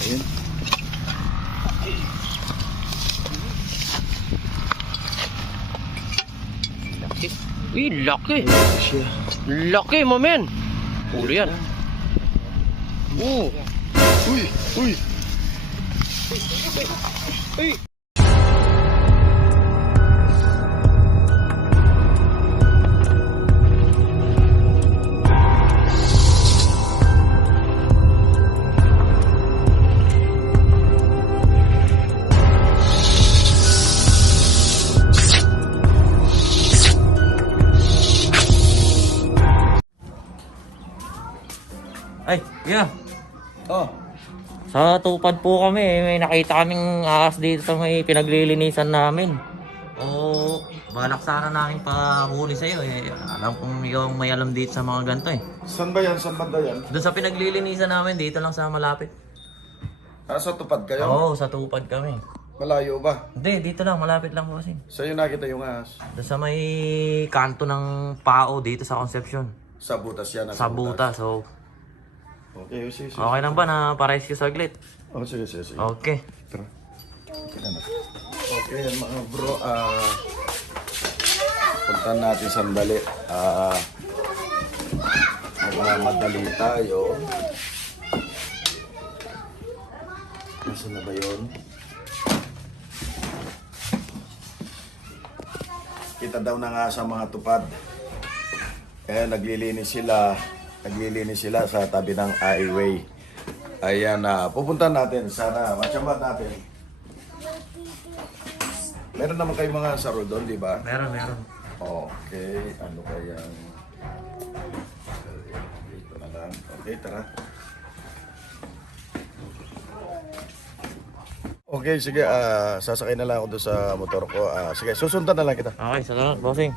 Ayun. Laki. Uy, laki. Laki, mamen. Ulo yan. Oo. Uy! Uy! Ay, yeah. Oh. Sa tupad po kami, eh, may nakita kaming ahas dito sa may pinaglilinisan namin. O, balak sana namin pahuli sa'yo eh. Alam kong ikaw ang may alam dito sa mga ganito eh. Saan ba yan? Saan banda yan? Doon sa pinaglilinisan namin, dito lang sa malapit. Nasa tupad kayo? Oo, sa tupad kami. Malayo ba? Hindi, dito lang, malapit lang po kasi. Sa'yo nakita yung ahas? Doon sa may kanto ng pao dito sa Concepcion. Sa butas yan. nasa Sa buta, so Okay, sige, sige. okay lang ba na pa-rescue saglit? Oh, sige, sige, sige. Okay. Tara. Okay na. Okay, mga bro. Ah... punta natin sandali. Ah... magmamadali tayo. Nasaan na ba yun? Kita daw na nga sa mga tupad. Kaya naglilinis sila, naglilinis sila sa tabi ng highway. Ayan na, pupunta natin. Sana matsambat natin. Meron naman kayong mga saro doon, di ba? Meron, meron. Okay, ano kaya? Dito na lang. Okay, tara. Okay, sige. ah sasakay na lang ako doon sa motor ko. Ah sige, susundan na lang kita. Okay, salamat, bossing.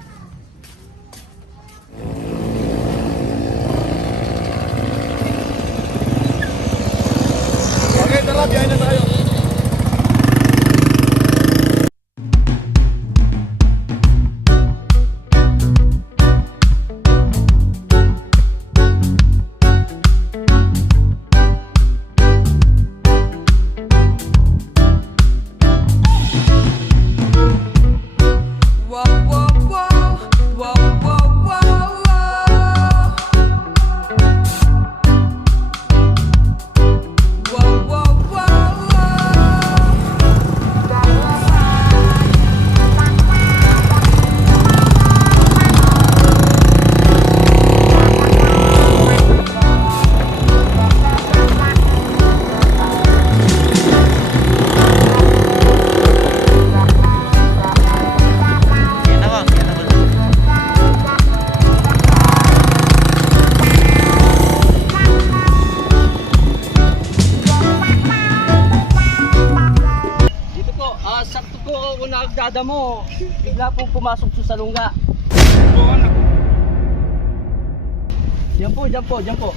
Nagdadamo. Bigla po pumasok sa salungga. Yan po, yan po, yan po.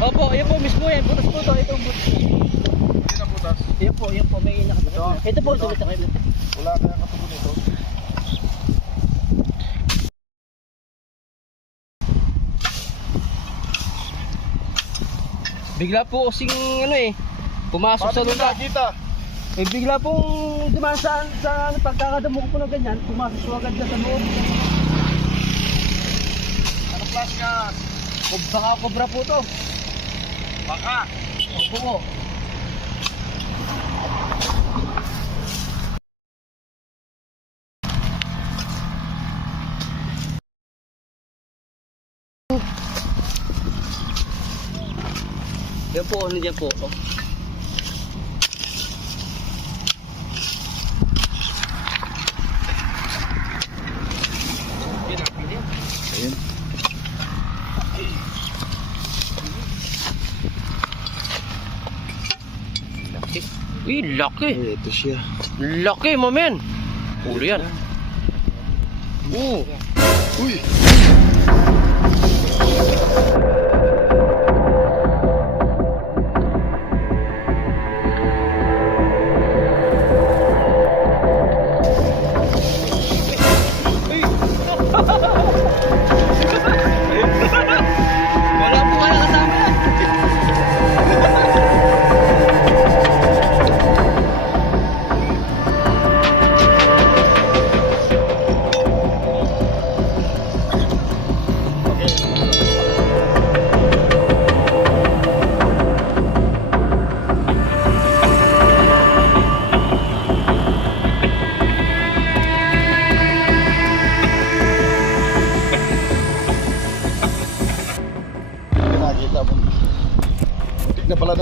Opo, yan po mismo yan. Butas po to. Ito butas. Yan po, yan po. May nakatakas. Ito po, tuloy sa kayo. Wala kaya katugon nito. Bigla po kasing ano eh. Pumasok sa lugar. kita? Eh bigla pong dumaan sa, sa pagkakadamo ko po na ganyan. Pumasok po agad sa loob. Ano plus ka? O baka kobra po to. Baka. Opo po. Yan po, ano dyan po. Oh. Uy, laki. Ay, ito siya. Laki, mamen. Ulo yan. Oo. Uy!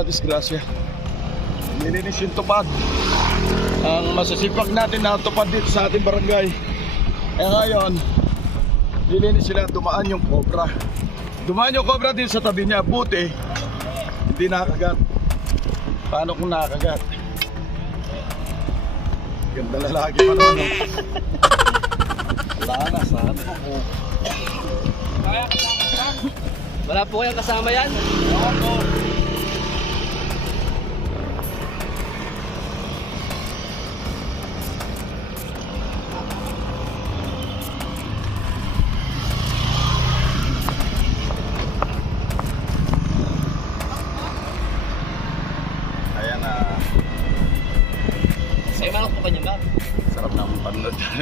Disgrasya. Nilinis yung tupad. Ang masasipag natin na tupad dito sa ating barangay. Eh ngayon, nilinis sila dumaan yung cobra. Dumaan yung cobra din sa tabi niya. Buti, hindi nakagat. Paano kung nakagat? Ganda lalaki pa naman. Wala na, sana ko. Wala po kayong kasama yan? Ayan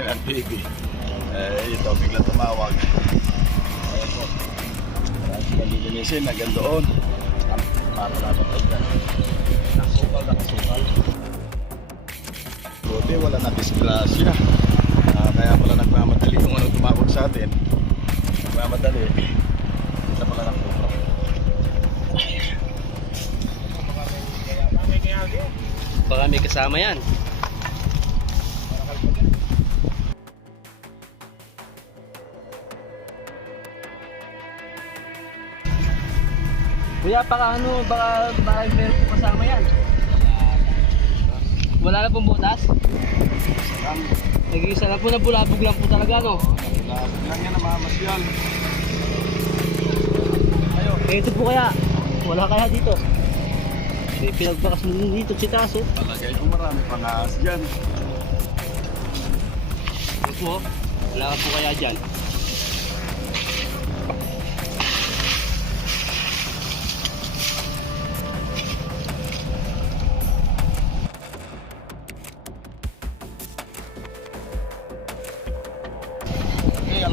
ng TV. Eh, ito, bigla tumawag. Ayan po. Ayan sila lilinisin, hanggang doon. Para dapat tayo dyan. Nakasukal, nakasukal. Buti, wala na disgrasya. Ah, kaya pala nagmamadali kung ano tumawag sa atin. Nagmamadali. Isa pala ng kupro. Baka may kasama yan. Kuya, baka ano, baka, baka meron po kasama yan. Wala na pong butas? Nag-iisa lang po na bulabog lang po talaga, no? labog lang yan ang mamasyal. Eh, ito po kaya. Wala kaya dito. May pinagbakas mo dito, sitaso. Palagay ko marami pang ahas dyan. Ito po, wala ka po kaya dyan.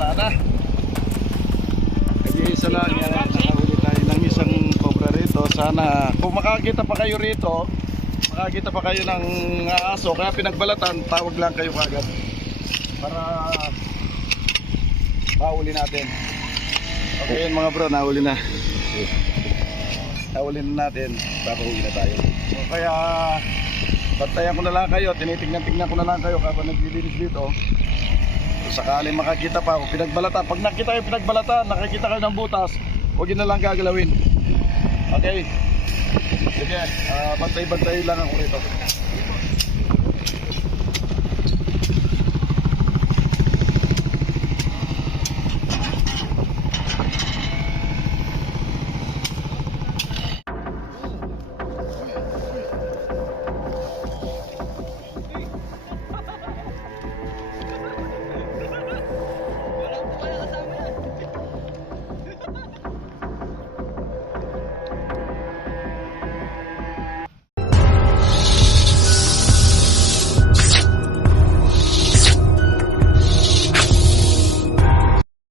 Wala na. Nag-iisa lang yan. Nakahuli tayo ng isang cobra rito. Sana, kung makakita pa kayo rito, makakita pa kayo ng aso, kaya pinagbalatan, tawag lang kayo kagad. Para mahuli natin. Okay yun mga bro, nahuli na. Nahuli na natin, papahuli na tayo. So kaya, bantayan ko na lang kayo, tinitignan-tignan ko na lang kayo kapag naglilinis dito. Kung sakaling makakita pa ako, pinagbalatan. Pag nakita kayo pinagbalatan, nakikita kayo ng butas, huwag yun na lang gagalawin. Okay? Sige, ah, bantay-bantay lang ako rito.